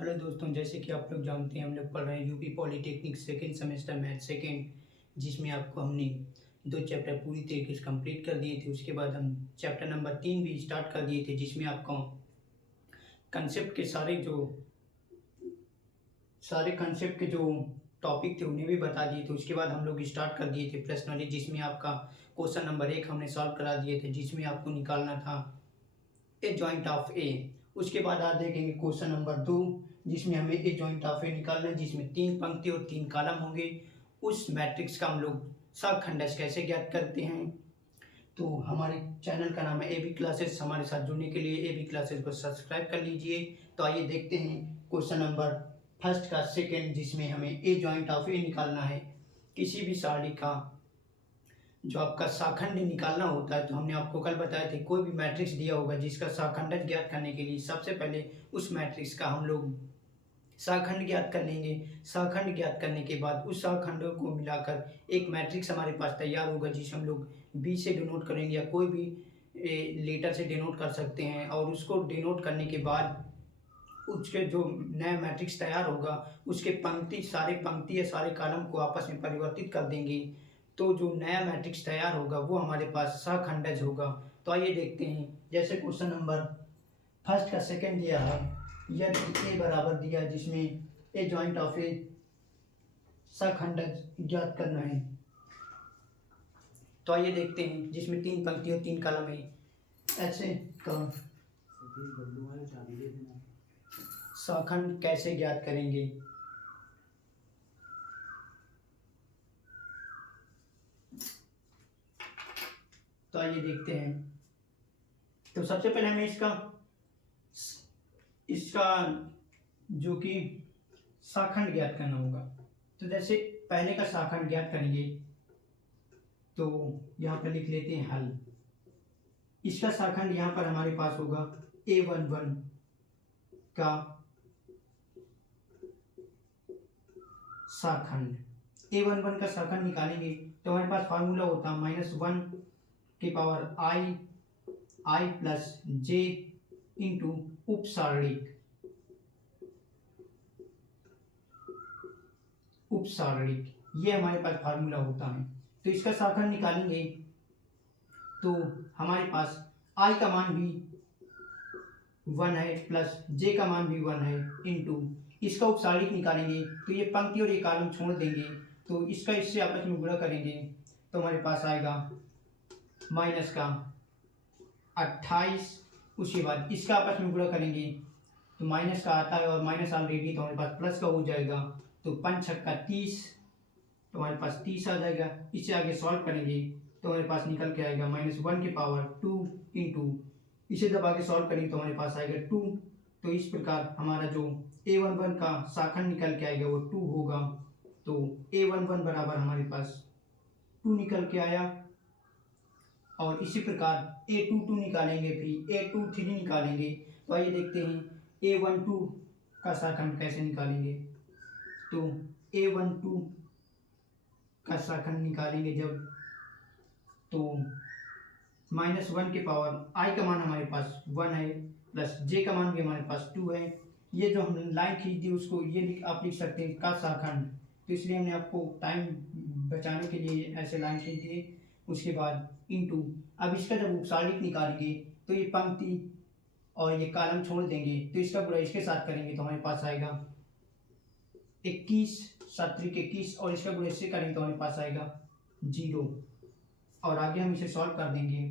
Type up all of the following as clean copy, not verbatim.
Hello दोस्तों, जैसे कि आप लोग जानते हैं हम लोग पढ़ रहे हैं UP polytechnic second semester math second, जिसमें आपको हमने 2 चैप्टर पूरी तरीके से कंप्लीट कर दिए थे। उसके बाद हम चैप्टर नंबर 3 भी स्टार्ट कर दिए थे, जिसमें आपको कंसेप्ट के सारे कंसेप्ट के जो टॉपिक थे उन्हें भी बता दिए थे। उसके बाद हम लोग स्टार्ट कर दिए थे प्रश्न नॉलेज, जिसमें आपका क्वेश्चन नंबर 1 हमने सॉल्व करा दिए थे, जिसमें आपको निकालना था ए जॉइंट ऑफ ए। उसके बाद आप देखेंगे क्वेश्चन नंबर 2, जिसमें हमें ए जॉइंट ऑफ ए निकालना है, जिसमें 3 पंक्ति और 3 कॉलम होंगे। उस मैट्रिक्स का हम लोग सखंडस कैसे ज्ञात करते हैं। तो हमारे चैनल का नाम है ए बी क्लासेस। हमारे साथ जुड़ने के लिए ए बी क्लासेस को सब्सक्राइब कर लीजिए। तो आइए देखते हैं क्वेश्चन नंबर फर्स्ट का सेकेंड, जिसमें हमें ए जॉइंट ऑफ ए निकालना है। किसी भी सारणी का जो आपका शाखंड निकालना होता है, तो हमने आपको कल बताया थे कोई भी मैट्रिक्स दिया होगा जिसका शाखंड ज्ञात करने के लिए सबसे पहले उस मैट्रिक्स का हम लोग शाखंड ज्ञात कर लेंगे। शाखंड ज्ञात करने के बाद उस शाखंडों को मिलाकर एक मैट्रिक्स हमारे पास तैयार होगा, जिसे हम लोग बी से डिनोट करेंगे या कोई भी लेटर से डिनोट कर सकते हैं। और उसको डिनोट करने के बाद उसके जो नया मैट्रिक्स तैयार होगा उसके सारे पंक्ति या सारे कॉलम को आपस में परिवर्तित कर देंगे। तो जो नया मैट्रिक्स तैयार होगा वो हमारे पास सखंडज होगा। तो आइए देखते हैं, जैसे क्वेश्चन नंबर फर्स्ट का सेकंड दिया है, यदि ए बराबर दिया है जिसमें ए जॉइंट ऑफ ए सखंडज ज्ञात करना है। तो आइए देखते हैं, जिसमें 3 पंक्ति और 3 कॉलम है, ऐसे का सखंड कैसे ज्ञात करेंगे। तो आइए देखते हैं। तो सबसे पहले हमें इसका जो कि शाखंड ज्ञात करना होगा। तो जैसे पहले का शाखंड ज्ञात करेंगे, तो यहाँ पर लिख लेते हैं हल। इसका शाखंड यहाँ पर हमारे पास होगा A11 का शाखंड। A11 का शाखंड निकालेंगे तो हमारे पास फार्मूला होता है -1 के power i plus j into उपसारणिक ये हमारे पास फार्मूला होता है। तो इसका शाखंड निकालेंगे तो हमारे पास i का मान भी 1 है प्लस j का मान भी 1 है इंटू इसका उपसारणिक निकालेंगे तो ये पंक्ति और ये कॉलम छोड़ देंगे, तो इसका इससे आपस में गुणा करेंगे तो हमारे पास आएगा माइनस का 28। उसके बाद इसका आपस में गुणा करेंगे तो माइनस का आता है और माइनस ऑलरेडी, तो हमारे पास प्लस का हो जाएगा। तो 5 छक्का 30, तो हमारे पास 30 आ जाएगा। इससे आगे सॉल्व करेंगे तो हमारे पास निकल के आएगा -1 के पावर 2 इंटू इसे जब आगे सॉल्व करेंगे तो हमारे पास आएगा 2। तो इस प्रकार हमारा जो A11 का शाखंड निकल के आएगा वो 2 होगा। तो A11 बराबर हमारे पास 2 निकल के आया। और इसी प्रकार A22 निकालेंगे, फिर A23 निकालेंगे। तो आइए देखते हैं A12 का शाखंड कैसे निकालेंगे। तो A12 का शाखंड निकालेंगे जब, तो -1 के पावर i का मान हमारे पास 1 है प्लस j का मान भी हमारे पास 2 है। ये जो हमने लाइन खींच दी उसको ये आप लिख सकते हैं का शाखंड, तो इसलिए हमने आपको टाइम बचाने के लिए ऐसे लाइन खींच दी। उसके बाद इंटू, अब इसका जब उपसारणिक निकालेंगे तो ये पंक्ति और ये कॉलम छोड़ देंगे, तो इसका गुणा इसके साथ करेंगे तो हमारे पास आएगा 21 7 21 और इसका गुणा इससे करेंगे तो हमारे पास आएगा 0। और आगे हम इसे सॉल्व कर देंगे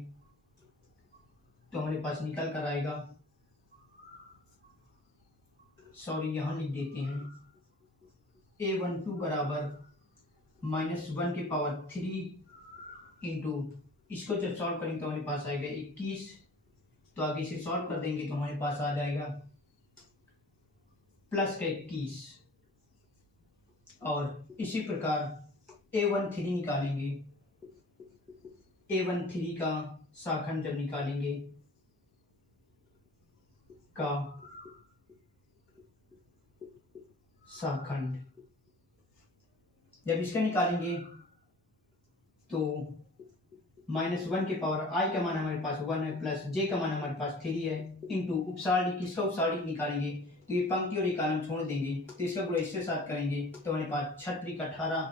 तो हमारे पास निकल कर आएगा, सॉरी यहाँ लिख देते हैं, A12 बराबर -1 के पावर 3 इंटू इसको जब सॉल्व करेंगे तो हमारे पास आएगा 21। तो आगे इसे सॉल्व कर देंगे तो हमारे पास आ जाएगा प्लस का 21। और इसी प्रकार A13 निकालेंगे। A13 का शाखंड जब निकालेंगे का शाखंड जब इसका निकालेंगे तो -1 के पावर i का मान हमारे पास 1 है प्लस j का मान हमारे पास 3 है इंटू उपसारणिक, इसका उपसारणिक निकालेंगे तो ये पंक्ति और ये कॉलम छोड़ देंगे, तो इसका गुणा इसके साथ करेंगे तो हमारे पास 36 का 18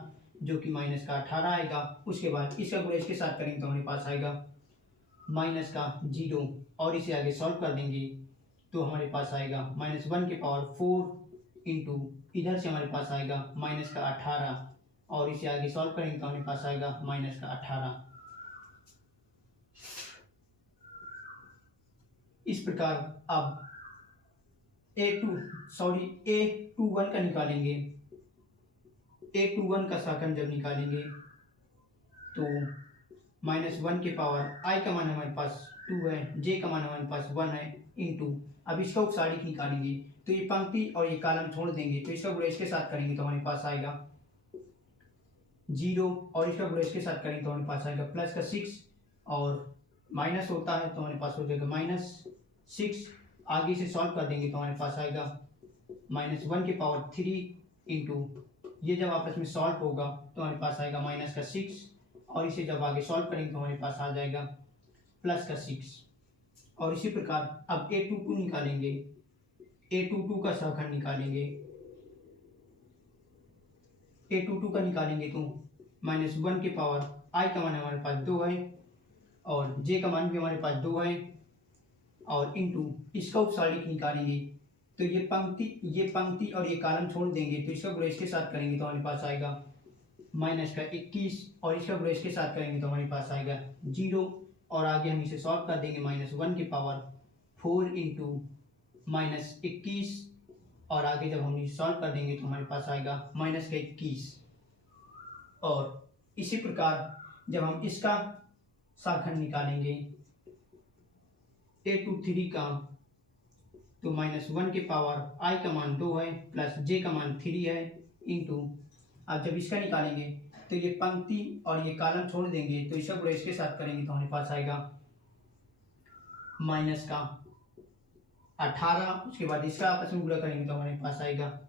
जो कि माइनस का 18 आएगा। उसके बाद इसका गुणा इसके साथ करेंगे तो हमारे पास आएगा माइनस का 0 और इसे आगे सॉल्व कर देंगे तो हमारे पास आएगा -1 के पावर 4 इंटू इधर से हमारे पास आएगा माइनस का 18 और इसे आगे सॉल्व करेंगे तो हमारे पास आएगा माइनस का 18। इस प्रकार अब A21 का निकालेंगे। A21 का साकन जब निकालेंगे तो -1 के पावर I का मान हमारे पास 2 है, J का मान हमारे पास 1 है इंटू अब इसका उपसारिक निकालेंगे तो ये पंक्ति और ये कॉलम छोड़ देंगे तो इसका गुणा इसके साथ करेंगे तो हमारे पास आएगा 0 और इसका गुणा इसके साथ करेंगे तो हमारे पास आएगा प्लस का 6 और माइनस होता है तो हमारे पास हो जाएगा -6। आगे से सॉल्व कर देंगे तो हमारे पास आएगा -1 के पावर 3 इंटू ये जब आपस में सॉल्व होगा तो हमारे पास आएगा माइनस का 6 और इसे जब आगे सॉल्व करेंगे तो हमारे पास आ जाएगा प्लस का 6। और इसी प्रकार अब A22 निकालेंगे। A22 का सहखंड निकालेंगे। A22 का निकालेंगे तो -1 के पावर I का मान हमारे पास 2 है और J का मान भी हमारे पास 2 है और इंटू इसका उपसारिक निकालेंगे तो ये पंक्ति और ये कॉलम छोड़ देंगे तो इसका गुणा इसके साथ करेंगे तो हमारे पास आएगा माइनस का 21 और इसका गुणा इसके साथ करेंगे तो हमारे पास आएगा 0 और आगे हम इसे सॉल्व कर देंगे -1 के पावर 4 इंटू -21 और आगे जब हम इसे सॉल्व कर देंगे तो हमारे पास आएगा माइनस का 21। और इसी प्रकार जब हम इसका साखंड निकालेंगे A23 का तो -1 के पावर I का मान 2 है प्लस J का मान 3 है इंटू अब जब इसका निकालेंगे तो ये पंक्ति और ये कॉलम छोड़ देंगे तो इसका गुणा इसके साथ करेंगे तो हमारे पास आएगा माइनस का 18। उसके बाद इसका आपस में गुणा करेंगे तो हमारे पास आएगा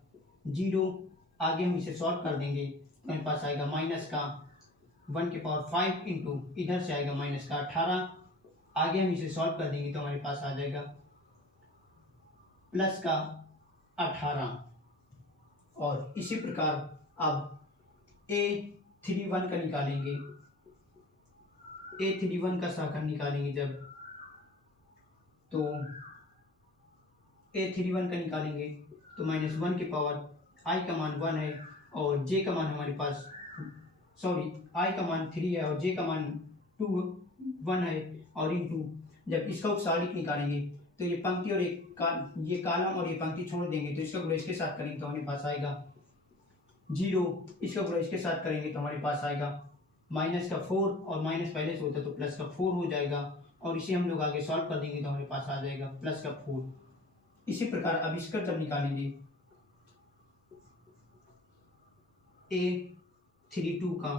0। आगे हम इसे सॉल्व कर देंगे तो हमारे पास आएगा माइनस का 1 के पावर 5 इंटू इधर से आएगा माइनस का 18। आगे हम इसे सॉल्व कर देंगे तो हमारे पास आ जाएगा प्लस का 18। और इसी प्रकार अब A31 का निकालेंगे। A31 का साखंड निकालेंगे जब तो A31 का निकालेंगे तो -1 के पावर I का मान 1 है और J का मान हमारे पास I का मान 3 है और J का मान 1 है और इंटू जब इसका उपसारिक निकालेंगे तो ये पंक्ति और ये कॉलम और ये पंक्ति छोड़ देंगे तो इसका गुणा इसके साथ करेंगे तो हमारे पास आएगा 0। इसका गुणा इसके साथ करेंगे तो हमारे पास आएगा माइनस का 4 और माइनस पहले से होता है तो प्लस का 4 हो जाएगा और इसे हम लोग आगे सॉल्व कर देंगे तो हमारे पास आ जाएगा प्लस का 4। इसी प्रकार अब इसका जब निकालेंगे A32 का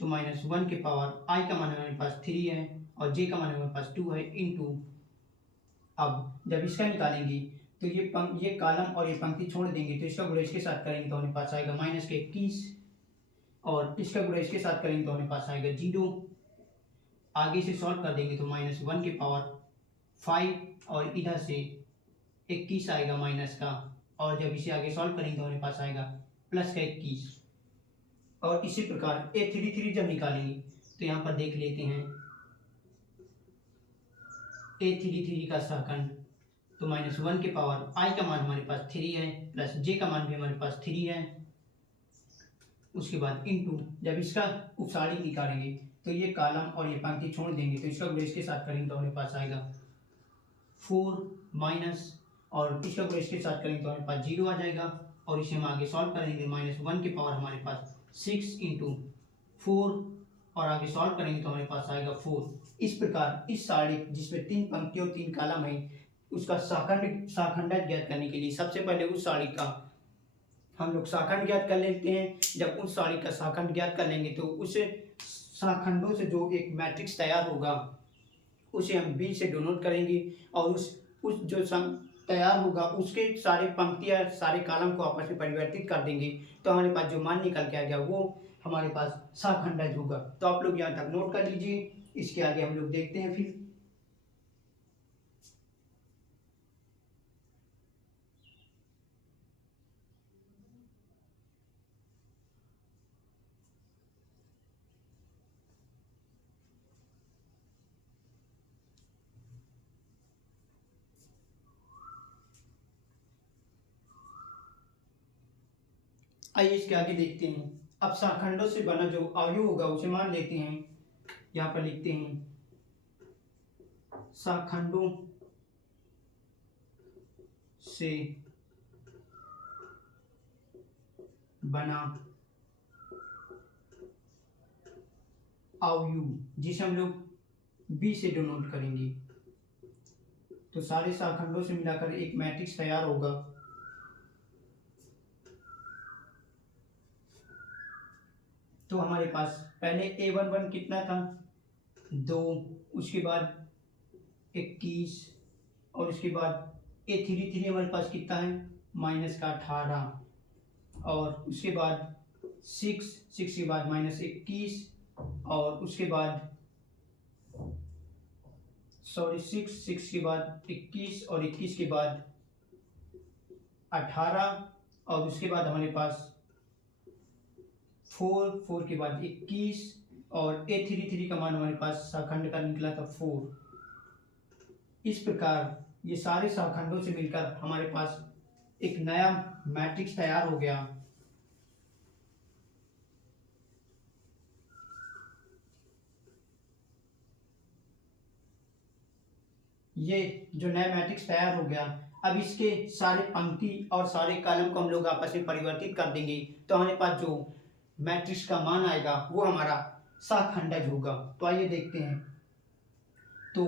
तो -1 के पावर I का मान हमारे पास 3 है और J का मान हमारे पास 2 है इंटू अब जब इसका निकालेंगे तो ये कॉलम और ये पंक्ति छोड़ देंगे तो इसका गुणा इसके साथ करेंगे तो हमारे पास आएगा माइनस का 21 और इसका गुणा इसके साथ करेंगे तो हमारे पास आएगा 0। आगे से सॉल्व कर देंगे तो -1 के पावर 5 और इधर से 21 आएगा माइनस का और जब इसे आगे सॉल्व करेंगे तो हमारे पास आएगा प्लस का 21। और इसी प्रकार A33 जब निकालेंगे तो यहाँ पर देख लेते हैं A33 का सहखंड तो -1 के पावर I का मान हमारे पास 3 है प्लस J का मान भी हमारे पास 3 है। उसके बाद इंटू जब इसका उपसारिक निकालेंगे तो ये कॉलम और ये पंक्ति छोड़ देंगे तो इसका गुणा इसके साथ करेंगे तो हमारे पास आएगा 4 माइनस और इसका गुणा इसके साथ करेंगे तो हमारे पास 0 आ जाएगा और इसे हम आगे सॉल्व करेंगे -1 के पावर हमारे पास 6 इंटू 4 और आगे सॉल्व करेंगे तो हमारे पास आएगा 4। इस प्रकार इस सारिक जिसमें 3 पंक्ति और 3 कॉलम है उसका साखंड ज्ञात करने के लिए सबसे पहले उस सारिक का हम लोग साखंड ज्ञात कर लेते हैं। जब उस सारिक का साखंड ज्ञात कर लेंगे तो उस साखंडों से जो एक मैट्रिक्स तैयार होगा उसे हम B से डिनोट करेंगे और उस जो तैयार होगा उसके सारे पंक्तियाँ सारे कॉलम को आपस में परिवर्तित कर देंगे तो हमारे पास जो मान निकल के आ गया वो हमारे पास साखंडज होगा। तो आप लोग यहाँ तक नोट कर लीजिए, इसके आगे हम लोग देखते हैं फिर। आइए इसके आगे देखते हैं। अब शाखंडों से बना जो अवयव होगा उसे मान लेते हैं, यहाँ पर लिखते हैं शाखंडों से बना अवयव, जिसे हम लोग बी से डिनोट करेंगे। तो सारे शाखंडों से मिलाकर एक मैट्रिक्स तैयार होगा। तो हमारे पास पहले A11 कितना था 2, उसके बाद 21 और उसके बाद A33 हमारे पास कितना है -18 और उसके बाद 6 के बाद -21 और उसके बाद 6 के बाद 21 और 21 के बाद 18 और उसके बाद हमारे पास 4 के बाद 21 और A33 का मान हमारे पास शाखंड का निकला था 4। इस प्रकार ये सारे शाखंडों से मिलकर हमारे पास एक नया मैट्रिक्स तैयार हो गया। ये जो नया मैट्रिक्स तैयार हो गया, अब इसके सारे पंक्ति और सारे कॉलम को हम लोग आपस में परिवर्तित कर देंगे, तो हमारे पास जो मैट्रिक्स का मान आएगा वो हमारा शाखंडज होगा। तो आइए देखते हैं। तो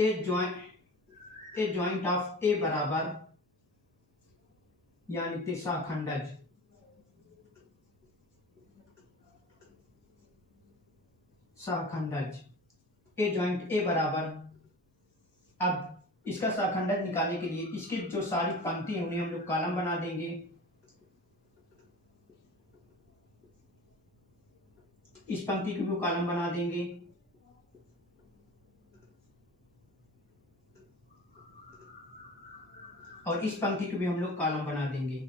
ए ज्वाइंट ऑफ ए बराबर, यानी शाखंडज ए ज्वाइंट ए बराबर, अब इसका शाखंडज निकालने के लिए इसकी जो सारी पंक्ति है उन्हें हम लोग कॉलम बना देंगे। इस पंक्ति को भी कॉलम बना देंगे और इस पंक्ति को भी हम लोग कॉलम बना देंगे।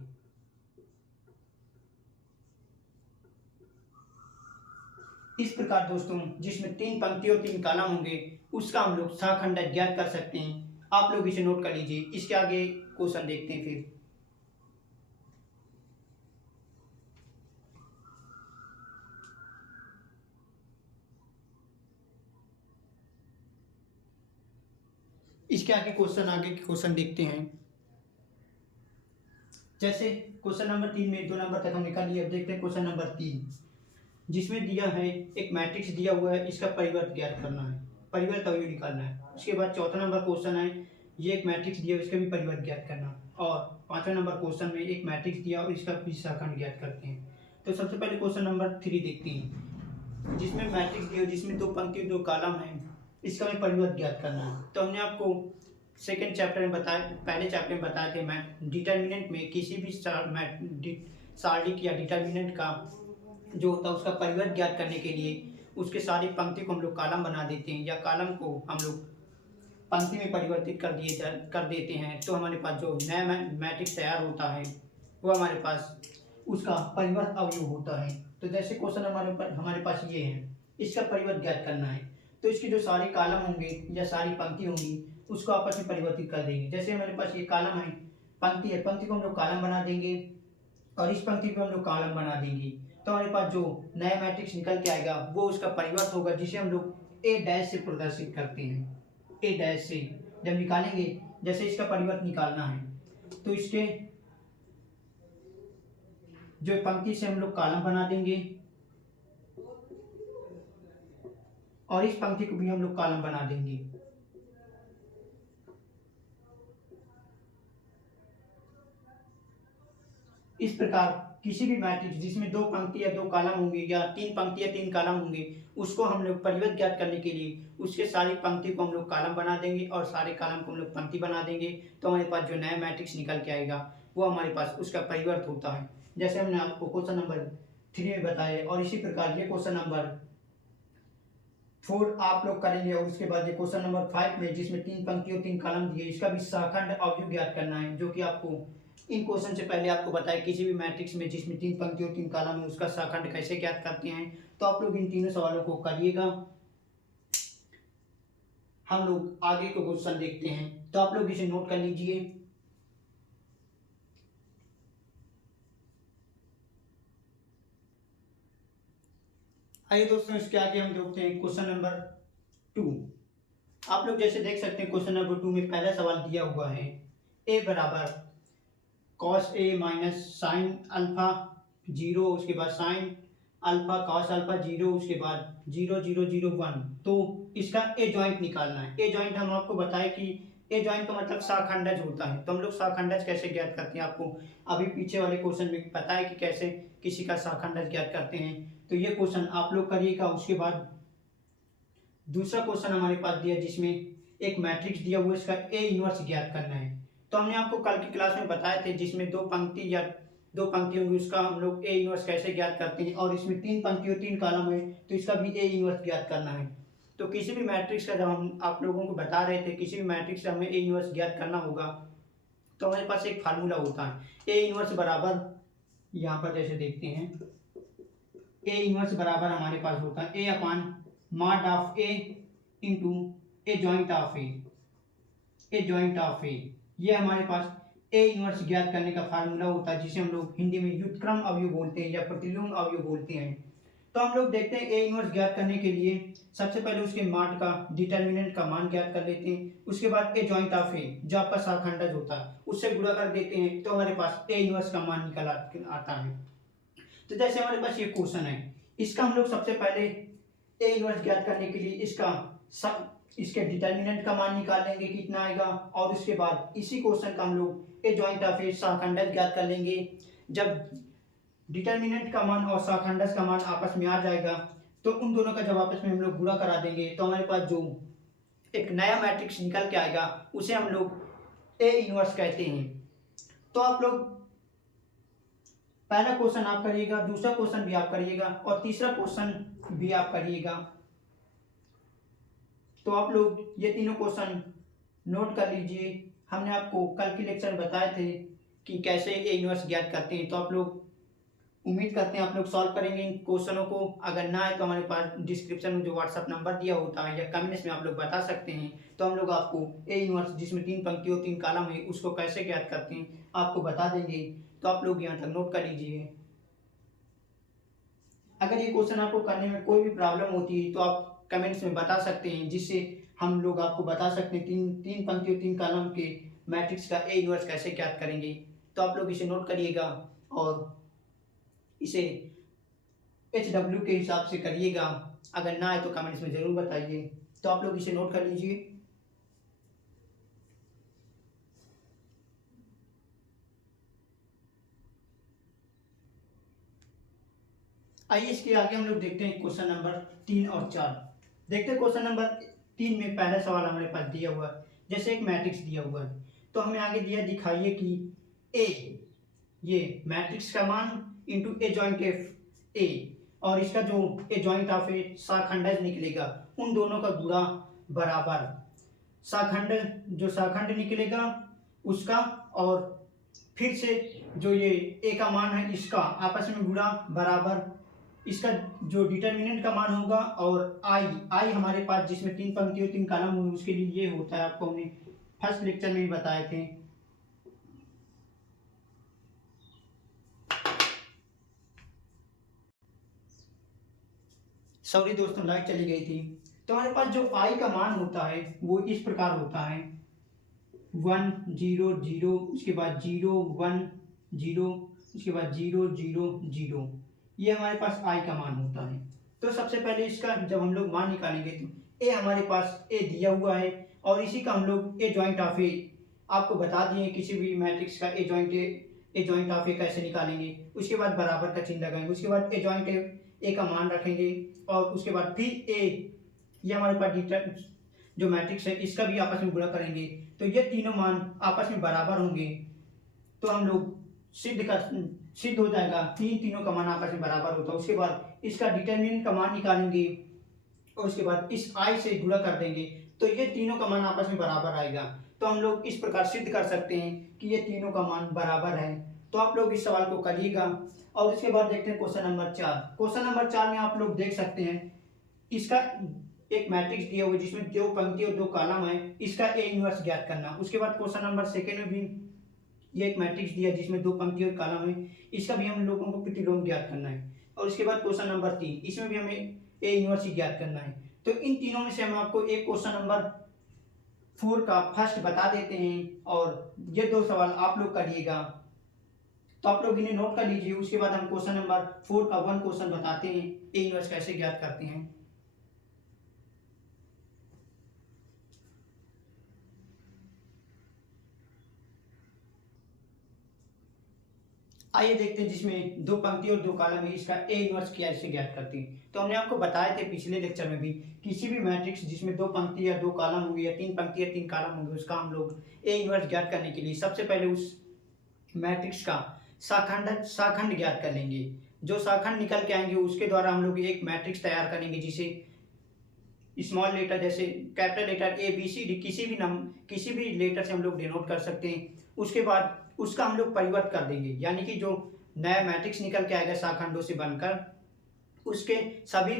इस प्रकार दोस्तों जिसमें 3 पंक्ति और 3 कॉलम होंगे उसका हम लोग शाखंडज ज्ञात कर सकते हैं। आप लोग इसे नोट कर लीजिए। इसके आगे क्वेश्चन देखते हैं। फिर इसके आगे क्वेश्चन देखते हैं। जैसे क्वेश्चन नंबर 3 में 2 नंबर तक हमने कर लिया। अब देखते हैं क्वेश्चन नंबर 3, जिसमें दिया है एक मैट्रिक्स दिया हुआ है, इसका परिवर्त ज्ञात करना है, परिवर्त अवयव निकालना है। उसके बाद 4था नंबर क्वेश्चन है, ये एक मैट्रिक्स दिया है, इसका भी परिवर्त ज्ञात करना। और 5वां नंबर क्वेश्चन में एक मैट्रिक्स दिया और इसका भी शाखंड ज्ञात करते हैं। तो सबसे पहले क्वेश्चन नंबर 3 देखते हैं, जिसमें मैट्रिक्स दिया, जिसमें 2 पंक्ति 2 कॉलम है, इसका भी परिवर्त ज्ञात करना है। तो हमने आपको सेकेंड चैप्टर में बताया, पहले चैप्टर में बताया थे मैं डिटर्मिनेंट में किसी भी सारणिक या डिटर्मिनेंट का जो होता है उसका परिवर्त ज्ञात करने के लिए उसके सारी पंक्ति को हम लोग कॉलम बना देते हैं या कॉलम को हम लोग पंक्ति में परिवर्तित कर देते हैं। तो हमारे पास जो नया मैट्रिक्स तैयार होता है वो हमारे पास उसका परिवर्त अवयव होता है। तो जैसे क्वेश्चन हमारे पास ये है, इसका परिवर्त ज्ञात करना है। तो इसके जो सारे कॉलम होंगे या सारी पंक्ति होंगी उसको आपस में परिवर्तित कर देंगे। जैसे हमारे पास ये कॉलम है, पंक्ति है, पंक्ति को हम लोग कॉलम बना देंगे और इस पंक्ति को हम लोग कॉलम बना देंगे। तो हमारे पास जो नया मैट्रिक्स निकल के आएगा वो उसका परिवर्त होगा, जिसे हम लोग ए डैश से प्रदर्शित करते हैं। ए डैश से जब निकालेंगे, जैसे इसका परिवर्त निकालना है तो इसके जो पंक्ति से हम लोग कॉलम बना देंगे और इस पंक्ति को भी हम लोग कॉलम बना देंगे। इस प्रकार किसी भी मैट्रिक्स जिसमें 2 पंक्ति या 2 कॉलम होंगे या 3 पंक्ति या 3 कॉलम होंगे उसको हम लोग परिवर्त ज्ञात करने के लिए उसके सारी पंक्ति को हम लोग कॉलम बना देंगे और सारे कॉलम को हम लोग पंक्ति बना देंगे। तो हमारे पास जो नया मैट्रिक्स निकल के आएगा वो हमारे पास उसका परिवर्त होता है, जैसे हमने आपको क्वेश्चन नंबर 3 में बताया। और इसी प्रकार ये क्वेश्चन नंबर 4 आप लोग करेंगे और उसके बाद ये क्वेश्चन नंबर 5 में जिसमें 3 पंक्ति और 3 कॉलम दिए, इसका भी शाखंड अवयव ज्ञात करना है, जो कि आपको इन क्वेश्चन से पहले आपको बताया किसी भी मैट्रिक्स में जिसमें 3 पंक्ति और 3 कॉलम है उसका शाखंड कैसे ज्ञात करते हैं। तो आप लोग इन तीनों सवालों को करिएगा। हम लोग आगे को क्वेश्चन देखते हैं, तो आप लोग इसे नोट कर लीजिए। आइए दोस्तों, इसके आगे हम देखते हैं क्वेश्चन नंबर 2। आप लोग जैसे देख सकते हैं क्वेश्चन नंबर 2 में पहला सवाल दिया हुआ है ए बराबर cos A minus sine alpha 0, उसके बाद साइन अल्फा कॉस अल्फा 0, उसके बाद 0 0 0 1। तो इसका ए जॉइंट निकालना है। ए जॉइंट हम आपको बताएं कि ए जॉइंट का मतलब शाखंडज होता है। तो हम लोग शाखंडज कैसे ज्ञात करते हैं, आपको अभी पीछे वाले क्वेश्चन में पता है कि कैसे किसी का शाखंडज ज्ञात करते हैं। तो ये क्वेश्चन आप लोग करिएगा। उसके बाद दूसरा क्वेश्चन हमारे पास दिया जिसमें एक मैट्रिक्स दिया हुआ है, इसका ए इनवर्स ज्ञात करना है। तो हमने आपको कल की क्लास में बताए थे जिसमें दो पंक्ति होंगी, उसका हम लोग ए इनवर्स कैसे ज्ञात करते हैं। और इसमें 3 पंक्ति और 3 कॉलम है, तो इसका भी ए इनवर्स ज्ञात करना है। तो किसी भी मैट्रिक्स का जब हम आप लोगों को बता रहे थे किसी भी मैट्रिक्स का हमें ए इनवर्स ज्ञात करना होगा तो हमारे पास एक फार्मूला होता है। ए इनवर्स बराबर, यहाँ पर जैसे देखते हैं, ए इनवर्स बराबर हमारे पास होता है A upon mod of A into A joint of A joint of A. ये हमारे पास ए इनवर्स ज्ञात करने का फार्मूला होता है, जिसे हम लोग हिंदी में व्युत्क्रम अवयव बोलते हैं या प्रतिलोम अवयव बोलते हैं। तो हम लोग देखते हैं ए इनवर्स ज्ञात करने के लिए सबसे पहले उसके मॉड का डिटर्मिनेंट का मान ज्ञात कर लेते हैं। उसके बाद ए जॉइंट ऑफ ए जो आपका शाखंडज होता है उससे गुणा कर देते हैं, तो हमारे पास ए इनवर्स का मान निकल आता है। तो जैसे हमारे पास ये क्वेश्चन है, इसका हम लोग सबसे पहले ए इनवर्स ज्ञात करने के लिए इसके डिटर्मिनेंट का मान निकाल लेंगे कितना आएगा, और उसके बाद इसी क्वेश्चन का हम लोग ए जॉइंट ऑफ ए शाखंडज ज्ञात कर लेंगे। जब डिटर्मिनेंट का मान और शाखंडज का मान आपस में आ जाएगा तो उन दोनों का जब आपस में हम लोग गुणा करा देंगे तो हमारे पास जो एक नया मैट्रिक्स निकल के आएगा उसे हम लोग ए इनवर्स कहते हैं। तो आप लोग पहला क्वेश्चन आप करिएगा, दूसरा क्वेश्चन भी आप करिएगा और तीसरा क्वेश्चन भी आप करिएगा। तो आप लोग ये तीनों क्वेश्चन नोट कर लीजिए। हमने आपको कल के लेक्चर में बताए थे कि कैसे ए इनवर्स ज्ञात करते हैं। तो आप लोग उम्मीद करते हैं आप लोग सॉल्व करेंगे इन क्वेश्चनों को। अगर ना आए तो हमारे पास डिस्क्रिप्शन में जो व्हाट्सअप नंबर दिया होता है या कमेंट्स में आप लोग बता सकते हैं। तो हम लोग आपको ए इनवर्स जिसमें 3 पंक्ति और 3 कॉलम है उसको कैसे ज्ञात करते हैं आपको बता देंगे। तो आप लोग यहाँ तक नोट कर लीजिए। अगर ये क्वेश्चन आपको करने में कोई भी प्रॉब्लम होती है तो आप कमेंट्स में बता सकते हैं, जिससे हम लोग आपको बता सकते हैं 3 पंक्ति और 3 कॉलम के मैट्रिक्स का ए इनवर्स कैसे ज्ञात करेंगे। तो आप लोग इसे नोट करिएगा और इसे HW के हिसाब से करिएगा। अगर ना आए तो कमेंट्स में ज़रूर बताइए। तो आप लोग इसे नोट कर लीजिए। आइए इसके आगे हम लोग देखते हैं क्वेश्चन नंबर 3 और 4। देखते हैं क्वेश्चन नंबर 3 में पहला सवाल हमारे पास दिया हुआ है, जैसे एक मैट्रिक्स दिया हुआ है तो हमें आगे दिया दिखाइए कि ए ये मैट्रिक्स का मान into A joint F A और इसका जो ए जॉइंट ऑफ ए शाखंडज निकलेगा उन दोनों का गुणा बराबर जो शाखंड निकलेगा उसका, और फिर से जो ये ए का मान है इसका आपस में गुणा बराबर इसका जो डिटर्मिनेंट का मान होगा, और आई हमारे पास जिसमें 3 पंक्ति और 3 कॉलम हुए उसके लिए ये होता है। आपको हमने फर्स्ट लेक्चर में ही बताए थे। सॉरी दोस्तों, लाइट चली गई थी। तो हमारे पास जो आई का मान होता है वो इस प्रकार होता है 1 0 0, उसके बाद 0 1 0, उसके बाद 0 0 0। ये हमारे पास आई का मान होता है। तो सबसे पहले इसका जब हम लोग मान निकालेंगे तो ए हमारे पास ए दिया हुआ है और इसी का हम लोग ए जॉइंट ऑफ ए आपको बता दिए किसी भी मैट्रिक्स का ए जॉइंट ऑफ ए कैसे निकालेंगे। उसके बाद बराबर का चिन्ह लगाएंगे, उसके बाद ए जॉइंट ए का मान रखेंगे और उसके बाद फिर ए ये हमारे पास जो मैट्रिक्स है इसका भी आपस में गुणा करेंगे। तो ये तीनों मान आपस में बराबर होंगे तो हम लोग सिद्ध हो जाएगा तीनों का मान आपस में बराबर होता है। उसके बाद इसका डिटर्मिनेंट का मान निकालेंगे और उसके बाद इस आई से गुणा कर देंगे तो ये तीनों का मान आपस में बराबर आएगा। तो हम लोग इस प्रकार सिद्ध कर सकते हैं कि ये तीनों का मान बराबर है। तो आप लोग इस सवाल को करिएगा और उसके बाद देखते हैं क्वेश्चन नंबर 4। क्वेश्चन नंबर 4 में आप लोग देख सकते हैं इसका एक मैट्रिक्स दिया हुआ है जिसमें 2 पंक्ति और 2 कॉलम है, इसका ए इनवर्स ज्ञात करना। उसके बाद क्वेश्चन नंबर 2 में भी ये एक मैट्रिक्स दिया जिसमें 2 पंक्ति और कॉलम है, इसका भी हम लोगों को प्रतिलोम ज्ञात करना है। और उसके बाद क्वेश्चन नंबर 3 इसमें भी हमें ए इनवर्स ही ज्ञात करना है। तो इन तीनों में से हम आपको एक क्वेश्चन नंबर 4 का फर्स्ट बता देते हैं और ये 2 सवाल आप लोग करिएगा, तो आप लोग इन्हें नोट कर लीजिए। उसके बाद हम क्वेश्चन नंबर 4 का 1 क्वेश्चन बताते हैं, ए इनवर्स कैसे ज्ञात करते हैं। आइए देखते हैं, जिसमें 2 पंक्ति और 2 कॉलम है, इसका ए इनवर्स कैसे ज्ञात करते हैं। तो हमने आपको बताए थे पिछले लेक्चर में भी, किसी भी मैट्रिक्स जिसमें 2 पंक्ति या 2 कॉलम होगी या 3 पंक्ति या 3 कॉलम होंगे, उसका हम लोग ए इनवर्स ज्ञात करने के लिए सबसे पहले उस मैट्रिक्स का शाखंड ज्ञात कर लेंगे। जो शाखंड निकल के आएंगे उसके द्वारा हम लोग एक मैट्रिक्स तैयार करेंगे, जिसे स्मॉल लेटर जैसे capital letter A B C D किसी भी लेटर से हम लोग डिनोट कर सकते हैं। उसके बाद उसका हम लोग परिवर्त कर देंगे, यानी कि जो नया मैट्रिक्स निकल के आएगा शाखंडों से बनकर, उसके सभी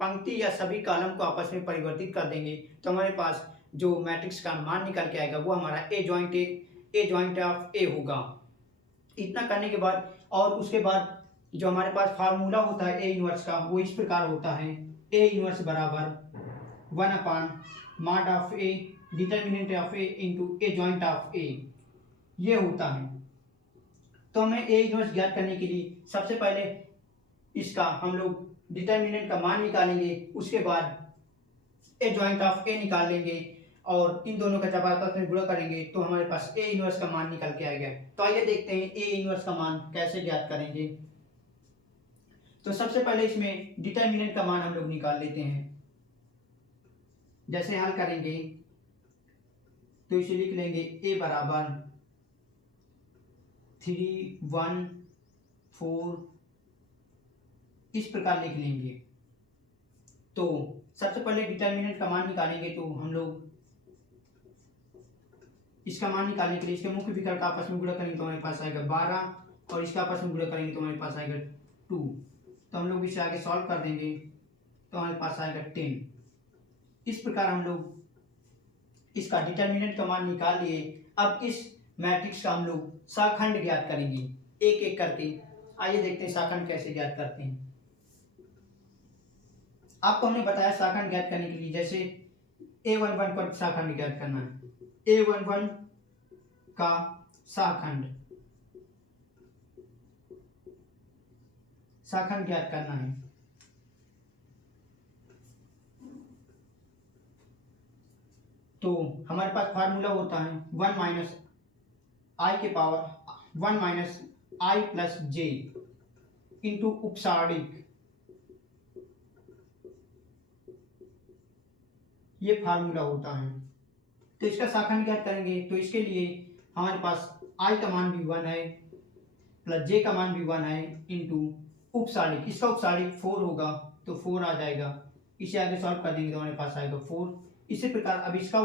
पंक्ति या सभी कॉलम को आपस में परिवर्तित कर देंगे। तो हमारे पास जो मैट्रिक्स का मान निकल के आएगा वो हमारा ए जॉइंट ऑफ ए होगा। इतना करने के बाद और उसके बाद जो हमारे पास फार्मूला होता है ए इनवर्स का, वो इस प्रकार होता है, ए इनवर्स बराबर 1/mod of A determinant of A into A joint of A, ये होता है। तो हमें ए इनवर्स ज्ञात करने के लिए सबसे पहले इसका हम लोग डिटर्मिनेंट का मान निकालेंगे, उसके बाद ए जॉइंट ऑफ ए निकाल लेंगे और इन दोनों का जब आपस में गुणा करेंगे तो हमारे पास ए इनवर्स का मान निकल के आएगा। तो आइए देखते हैं ए इनवर्स का मान कैसे ज्ञात करेंगे। तो सबसे पहले इसमें डिटर्मिनेंट का मान हम लोग निकाल लेते हैं। जैसे हल करेंगे तो इसे लिख लेंगे ए बराबर 3 1 4, इस प्रकार लिख लेंगे। तो सबसे पहले डिटर्मिनेंट का मान निकालेंगे, तो हम लोग इसका मान निकालने के लिए इसके मुख्य विकल्प का आपस में गुणा करेंगे तो हमारे पास आएगा 12 और इसका आपस में गुणा करेंगे तो हमारे पास आएगा 2। तो हम लोग इसे आगे सॉल्व कर देंगे तो हमारे पास आएगा 10। इस प्रकार हम लोग इसका डिटर्मिनेंट का मान निकाल लिए। अब इस मैट्रिक्स का हम लोग शाखंड ज्ञात करेंगे एक एक करके। आइए देखते हैं शाखंड कैसे ज्ञात करते हैं। आपको हमने बताया शाखंड ज्ञात करने के लिए, जैसे a11 पर शाखंड ज्ञात करना है। a11 का शाखंड ज्ञात करना है। तो हमारे पास फार्मूला होता है 1 माइनस आई के पावर 1 माइनस आई प्लस जे इंटू उपसारणिक, ये फार्मूला होता है। तो इसका शाखंड ज्ञात करेंगे तो इसके लिए हमारे पास आई का मान भी 1 है प्लस जे का मान भी 1 है इंटू उपसारणिक, इसका उपसारणिक 4 होगा तो 4 आ जाएगा। इसे आगे सॉल्व कर देंगे तो हमारे पास आएगा 4। इसी प्रकार अब इसका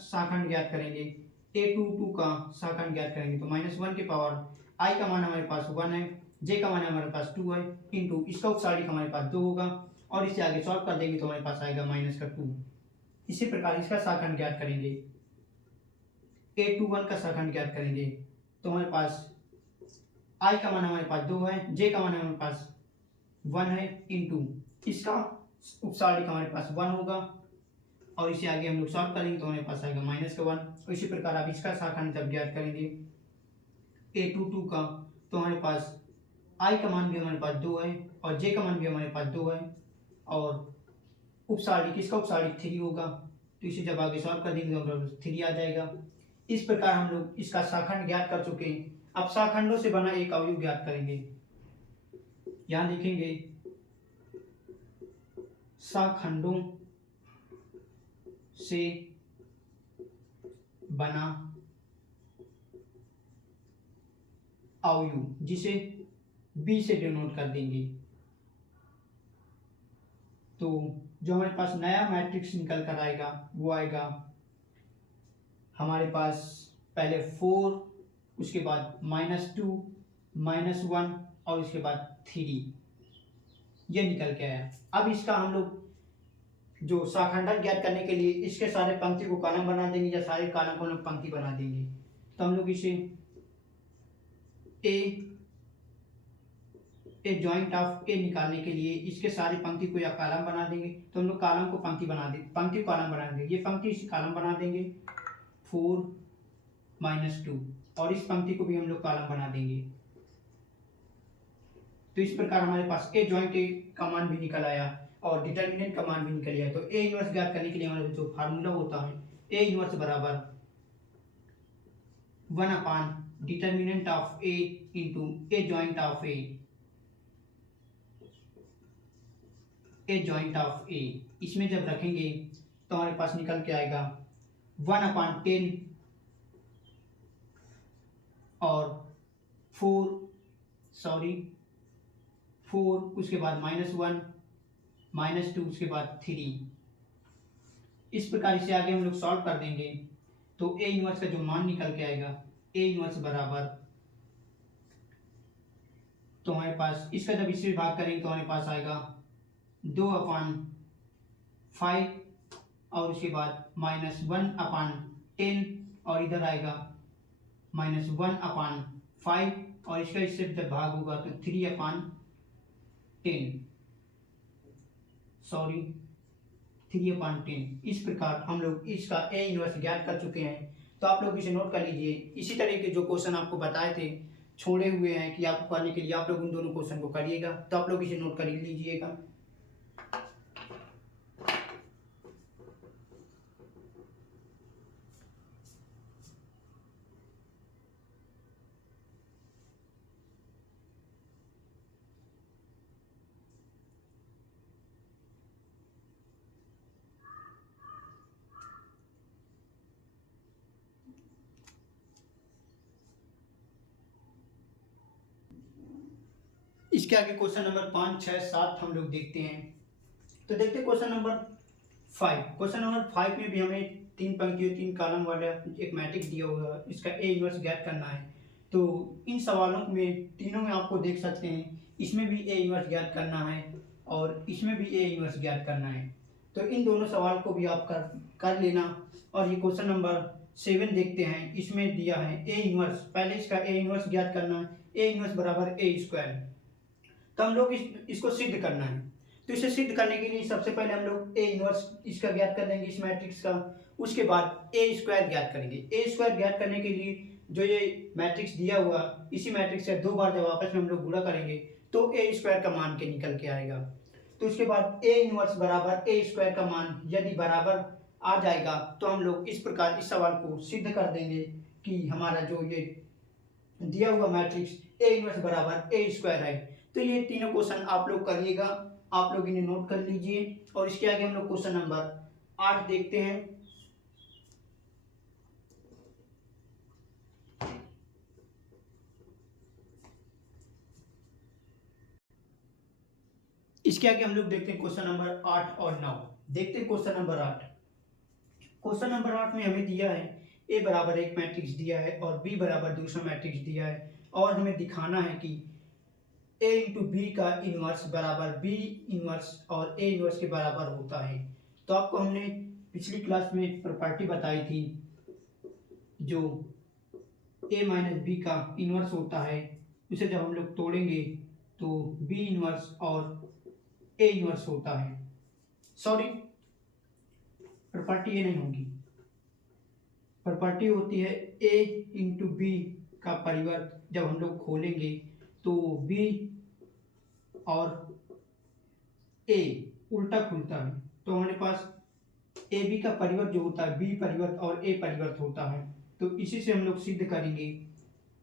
शाखंड ज्ञात करेंगे, a22 का शाखंड ज्ञात करेंगे तो -1 के पावर आई का मान हमारे पास 1 है, जे का मान हमारे पास 2 है इंटू इसका उपसारणिक हमारे पास 2 होगा और इसे आगे सॉल्व कर देंगे तो हमारे पास आएगा -2। इसी प्रकार इसका शाखंड ज्ञात करेंगे, a21 का शाखंड ज्ञात करेंगे तो हमारे पास आई का मान हमारे पास 2 है, जे का मान हमारे पास 1 है इंटू इसका उपसारणिक हमारे पास 1 होगा और इसे आगे हम लोग सॉल्व करेंगे तो हमारे पास आएगा -1। और इसी प्रकार अब इसका शाखंड जब ज्ञात करेंगे a22 का, तो हमारे पास आई का मान भी हमारे पास 2 है और जे का मान भी हमारे पास 2 है और उपसारणिक इसका उपसारणिक 3 होगा। तो इसे जब आगे सॉल्व कर देंगे तो हमारे पास 3 आ जाएगा। इस प्रकार हम लोग इसका शाखंड ज्ञात कर चुके हैं। अब शाखंडों से बना एक अवयव ज्ञात करेंगे। यहाँ लिखेंगे शाखंडों से बना अवयव, जिसे बी से डिनोट कर देंगे। तो जो हमारे पास नया मैट्रिक्स निकल कर आएगा वो आएगा हमारे पास पहले 4, उसके बाद -2 -1 और उसके बाद 3, ये निकल के आया। अब इसका हम लोग जो शाखंडन ज्ञात करने के लिए इसके सारे पंक्ति को कॉलम बना देंगे या सारे कॉलम को हम लोग पंक्ति बना देंगे। तो हम लोग इसे ए जॉइंट ऑफ ए निकालने के लिए इसके सारी पंक्ति को या कॉलम बना देंगे, तो हम लोग कॉलम को पंक्ति बना देंगे, पंक्ति कॉलम बना देंगे, ये पंक्ति इस कॉलम बना देंगे 4 - 2 और इस पंक्ति को भी हम लोग कॉलम बना देंगे। तो इस प्रकार हमारे पास ए जॉइंट ए का मान भी निकल आया और डिटर्मिनेंट का मान भी निकल आया। तो ए इनवर्स ज्ञात करने के लिए हमारे जो फार्मूला होता है ए इनवर्स बराबर 1 determinant of A into A joint of A joint of A. इसमें जब रखेंगे तो हमारे पास निकल के आएगा 1/10 और 4 उसके बाद -1 -2 उसके बाद 3। इस प्रकार इसे आगे हम लोग सॉल्व कर देंगे तो ए इनवर्स का जो मान निकल के आएगा ए इनवर्स बराबर, तो हमारे पास इसका जब इससे भाग करेंगे तो हमारे पास आएगा 2/5 और उसके बाद -1/10 और इधर आएगा -1/5 और इसका इससे जब भाग होगा तो 3/10 इस प्रकार हम लोग इसका ए इनवर्स ज्ञात कर चुके हैं। तो आप लोग इसे नोट कर लीजिए। इसी तरह के जो क्वेश्चन आपको बताए थे छोड़े हुए हैं कि आपको करने के लिए, आप लोग उन दोनों क्वेश्चन को करिएगा। तो आप लोग इसे नोट कर लीजिएगा। इसके आगे क्वेश्चन नंबर 5, 6, 7 हम लोग देखते हैं। तो देखते हैं क्वेश्चन नंबर 5। क्वेश्चन नंबर 5 में भी हमें 3 पंक्तियों 3 कॉलम वाला एक मैट्रिक्स दिया हुआ है, इसका ए इनवर्स ज्ञात करना है। तो इन सवालों में तीनों में आपको देख सकते हैं, इसमें भी ए इनवर्स ज्ञात करना है और इसमें भी ए इनवर्स ज्ञात करना है। तो इन दोनों सवाल को भी आप कर लेना। और ये क्वेश्चन नंबर 7 देखते हैं। इसमें दिया है ए इनवर्स, पहले इसका ए इनवर्स ज्ञात करना है। ए इनवर्स बराबर ए स्क्वायर। तो हम लोग इसको सिद्ध करना है। तो इसे सिद्ध करने के लिए सबसे पहले हम लोग ए इनवर्स इसका ज्ञात कर देंगे, इस मैट्रिक्स का। उसके बाद ए स्क्वायर ज्ञात करेंगे। ए स्क्वायर ज्ञात करने के लिए जो ये मैट्रिक्स दिया हुआ, इसी मैट्रिक्स से 2 बार जब आपस में हम लोग गुणा करेंगे तो ए स्क्वायर का मान के निकल के आएगा। तो उसके बाद ए इनवर्स बराबर ए स्क्वायर का मान यदि बराबर आ जाएगा तो हम लोग इस प्रकार इस सवाल को सिद्ध कर देंगे कि हमारा जो ये दिया हुआ मैट्रिक्स ए इनवर्स बराबर ए स्क्वायर है। तो ये तीनों क्वेश्चन आप लोग करिएगा, आप लोग इन्हें नोट कर लीजिए। और इसके आगे हम लोग क्वेश्चन नंबर 8 देखते हैं। इसके आगे हम लोग देखते हैं क्वेश्चन नंबर 8 और 9। देखते हैं क्वेश्चन नंबर 8। क्वेश्चन नंबर 8 में हमें दिया है ए बराबर एक मैट्रिक्स दिया है और बी बराबर दूसरा मैट्रिक्स दिया है और हमें दिखाना है कि ए इंटू बी का इनवर्स बराबर बी इनवर्स और ए इनवर्स के बराबर होता है। तो आपको हमने पिछली क्लास में प्रॉपर्टी बताई थी, जो ए माइनस बी का इनवर्स होता है उसे जब हम लोग तोड़ेंगे तो बी इनवर्स और ए इनवर्स होता है। सॉरी, प्रॉपर्टी ये नहीं होगी, प्रॉपर्टी होती है ए इंटू बी का परिवर्त जब हम लोग खोलेंगे तो बी और ए उल्टा खुलता है। तो हमारे पास ए बी का परिवर्त जो होता है बी परिवर्त और ए परिवर्त होता है। तो इसी से हम लोग सिद्ध करेंगे।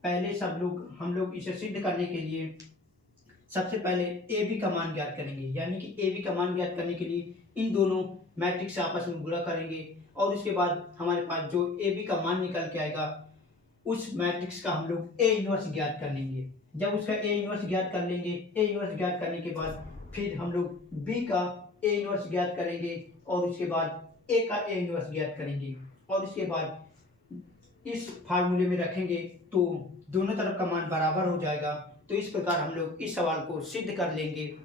पहले हम लोग इसे सिद्ध करने के लिए सबसे पहले ए बी का मान ज्ञात करेंगे, यानी कि ए बी का मान ज्ञात करने के लिए इन दोनों मैट्रिक्स से आपस में गुणा करेंगे और उसके बाद हमारे पास जो ए बी का मान निकल के आएगा उस मैट्रिक्स का हम लोग ए इनवर्स ज्ञात कर लेंगे। जब उसका ए इनवर्स ज्ञात कर लेंगे, ए इनवर्स ज्ञात करने के बाद फिर हम लोग बी का ए इनवर्स ज्ञात करेंगे और उसके बाद ए का ए इनवर्स ज्ञात करेंगे और उसके बाद इस फार्मूले में रखेंगे तो दोनों तरफ का मान बराबर हो जाएगा। तो इस प्रकार हम लोग इस सवाल को सिद्ध कर लेंगे।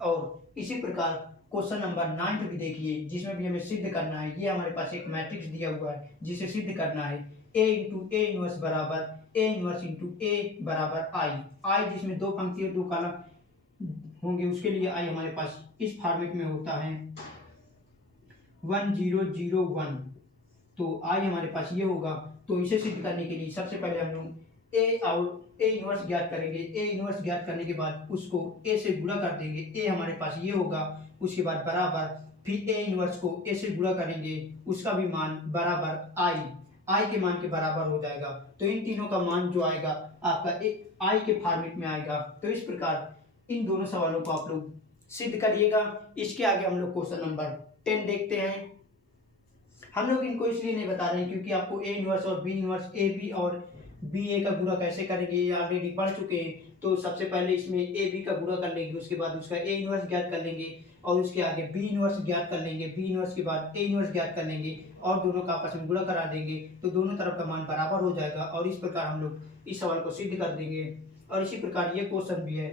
और इसी प्रकार क्वेश्चन नंबर 9 भी देखिए, जिसमें भी हमें सिद्ध करना है। ये हमारे पास एक मैट्रिक्स दिया हुआ है जिसे सिद्ध करना है। ए इंटू ए इनवर्स बराबर ए इनवर्स इंटू ए बराबर आई, जिसमें 2 पंक्ति और 2 कॉलम होंगे उसके लिए आई हमारे पास इस फॉर्मेट में होता है 1001। तो आई हमारे पास ये होगा। तो इसे सिद्ध करने के लिए सबसे पहले हम लोग ए इनवर्स ज्ञात करेंगे। ए इनवर्स ज्ञात करने के बाद उसको ए से गुणा कर देंगे। ए हमारे पास ये होगा। उसके बाद बराबर फिर ए इनवर्स को ए से गुणा करेंगे, उसका भी मान बराबर आई के मान के बराबर हो जाएगा। तो इन तीनों का मान जो आएगा आपका एक आई के फॉर्मेट में आएगा। तो इस प्रकार इन दोनों सवालों को आप लोग सिद्ध करिएगा। इसके आगे हम लोग क्वेश्चन नंबर 10 देखते हैं। हम लोग इनको इसलिए नहीं बता रहे हैं क्योंकि आपको ए इनवर्स और बी इनवर्स ए बी और बी ए का गुणा कैसे करेंगे ये ऑलरेडी पढ़ चुके हैं। तो सबसे पहले इसमें ए बी का गुणा कर लेंगे, उसके बाद उसका ए इनवर्स ज्ञात कर लेंगे और उसके आगे बी इनवर्स ज्ञात कर लेंगे। बी इनवर्स के बाद ए इनवर्स ज्ञात कर लेंगे और दोनों का आपस में गुणा करा देंगे। तो दोनों तरफ का मान बराबर हो जाएगा और इस प्रकार हम लोग इस सवाल को सिद्ध कर देंगे। और इसी प्रकार ये क्वेश्चन भी है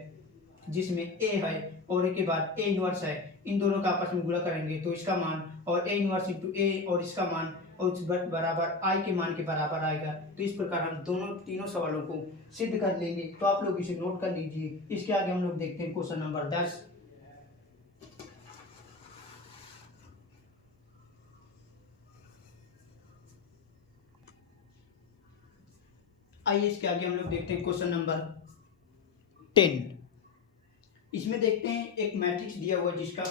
जिसमें ए है और ए के बाद ए इनवर्स है, इन दोनों का आपस में गुणा करेंगे तो इसका मान और ए इनवर्स इंटू ए और इसका मान और बराबर आई के मान के बराबर आएगा। तो इस प्रकार हम तीनों सवालों को सिद्ध कर लेंगे। तो आप लोग इसे नोट कर लीजिए। इसके आगे हम लोग देखते हैं क्वेश्चन नंबर 10। आइए इसके आगे हम लोग देखते हैं क्वेश्चन नंबर 10। इसमें देखते हैं एक मैट्रिक्स दिया हुआ जिसका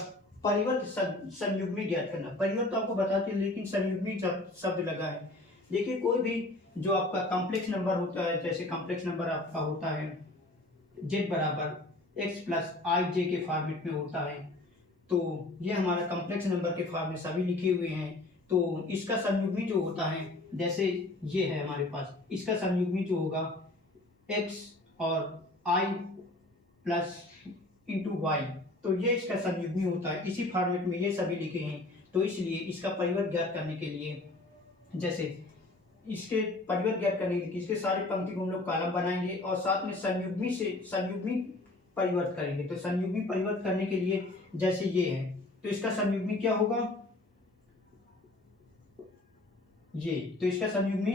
परिवर्त संयुग्मी ज्ञात करना। परिवर्त तो आपको बताते हैं लेकिन संयुग्मी शब्द लगा है। देखिए कोई भी जो आपका कॉम्प्लेक्स नंबर होता है, जैसे कॉम्प्लेक्स नंबर आपका होता है z बराबर x प्लस आई जे के फॉर्मेट में होता है। तो ये हमारा कॉम्प्लेक्स नंबर के फॉर्म में सभी लिखे हुए हैं। तो इसका संयुग्मी जो होता है जैसे ये है हमारे पास, इसका संयुग्मी जो होगा x और i प्लस इंटू वाई। तो ये इसका संयुग्मी होता है। इसी फॉर्मेट में ये सभी लिखे हैं। तो इसलिए इसका परिवर्त ज्ञात करने के लिए जैसे इसके परिवर्त ज्ञात करने के लिए इसके सारे पंक्ति को हम लोग कॉलम बनाएंगे और साथ में संयुग्मी परिवर्त करेंगे। तो संयुग्मी परिवर्त करने के लिए जैसे ये है तो इसका संयुग्मी क्या होगा ये, तो इसका संयुग्मी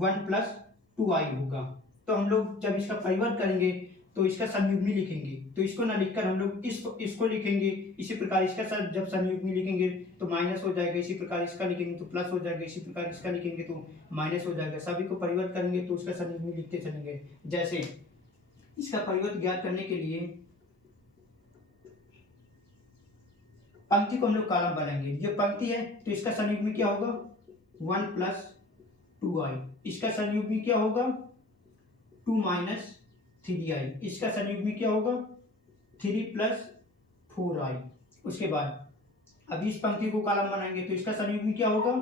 1 प्लस 2i होगा। तो हम लोग जब इसका परिवर्त करेंगे तो इसका संयुग्मी लिखेंगे। तो इसको ना लिखकर हम लोग इसको लिखेंगे। इसी प्रकार इसका जब संयुग्मी लिखेंगे तो माइनस हो जाएगा, इसी प्रकार इसका लिखेंगे तो प्लस हो जाएगा, इसी प्रकार इसका लिखेंगे तो माइनस हो जाएगा। सभी को परिवर्त करेंगे तो उसका संयुग्मी लिखते चलेंगे। जैसे इसका परिवर्त ज्ञात करने के लिए पंक्ति को हम लोग कॉलम बनाएंगे। जो पंक्ति है तो इसका संयुग्मी क्या होगा 1 प्लस 2i। इसका संयुग्मी क्या होगा 2 माइनस 3i। इसका संयुग्मी क्या होगा 3 प्लस 4i। उसके बाद अब इस पंक्ति को कॉलम बनाएंगे तो इसका संयुग्मी क्या होगा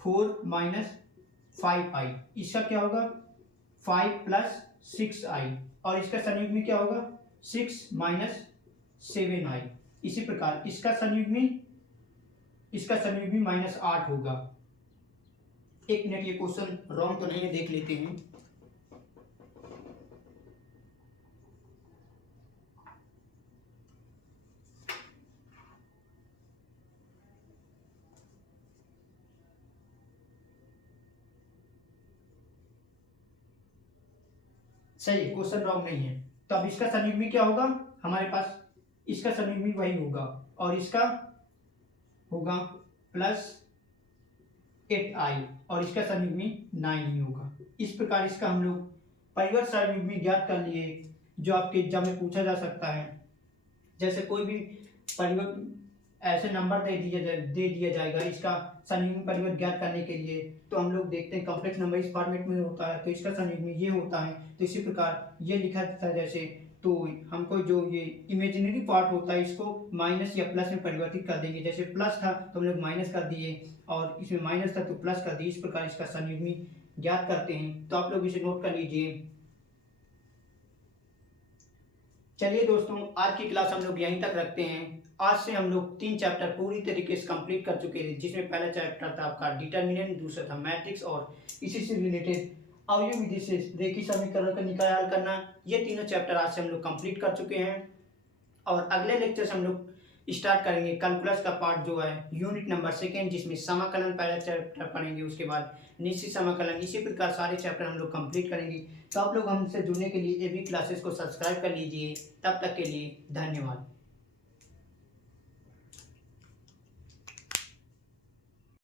4 माइनस 5i। इसका क्या होगा 5 प्लस 6i और इसका संयुग्मी क्या होगा 6 माइनस 7i। इसी प्रकार इसका संयुग्मी -8 होगा। एक मिनट, ये क्वेश्चन रॉन्ग तो नहीं है, देख लेते हैं। सही, क्वेश्चन रॉन्ग नहीं है। तो अब इसका संयुग्मी क्या होगा हमारे पास, इसका संयुग्मी वही होगा और इसका होगा +8i और इसका संयुग्मी 9 ही होगा। इस प्रकार इसका हम लोग परिवर्त संयुग्मी ज्ञात कर लिए जो आपके एग्जाम में पूछा जा सकता है। जैसे कोई भी परिवर्त ऐसे नंबर दे दिया जाएगा इसका संयुग्मी परिवर्त ज्ञात करने के लिए, तो हम लोग देखते हैं कॉम्प्लेक्स नंबर इस फॉर्मेट में होता है तो इसका संयुग्मी ये होता है। तो इसी प्रकार ये लिखा जाता है जैसे, तो हमको जो ये इमेजिनरी पार्ट होता है इसको माइनस या प्लस में परिवर्तित कर देंगे। जैसे प्लस था तो हम लोग माइनस कर दिए और इसमें माइनस था तो प्लस कर दिए। इस प्रकार इसका संयुग्मी ज्ञात करते हैं। तो आप लोग इसे नोट कर लीजिए। चलिए दोस्तों, आज की क्लास हम लोग यहीं तक रखते हैं। आज से हम लोग 3 चैप्टर पूरी तरीके से कंप्लीट कर चुके थे, जिसमें पहला चैप्टर था आपका डिटर्मिनेंट, दूसरा था मैट्रिक्स और इसी से रिलेटेड अवयव विधि से रेखीय समीकरण का निकाय हल करना। ये तीनों चैप्टर आज से हम लोग कंप्लीट कर चुके हैं और अगले लेक्चर से हम लोग स्टार्ट करेंगे कैलकुलस का पार्ट जो है यूनिट नंबर सेकेंड, जिसमें समाकलन पहला चैप्टर पढ़ेंगे, उसके बाद निश्चित समाकलन, इसी प्रकार सारे चैप्टर हम लोग कंप्लीट करेंगे। तो आप लोग हमसे जुड़ने के लिए ये भी क्लासेस को सब्सक्राइब कर लीजिए। तब तक के लिए धन्यवाद।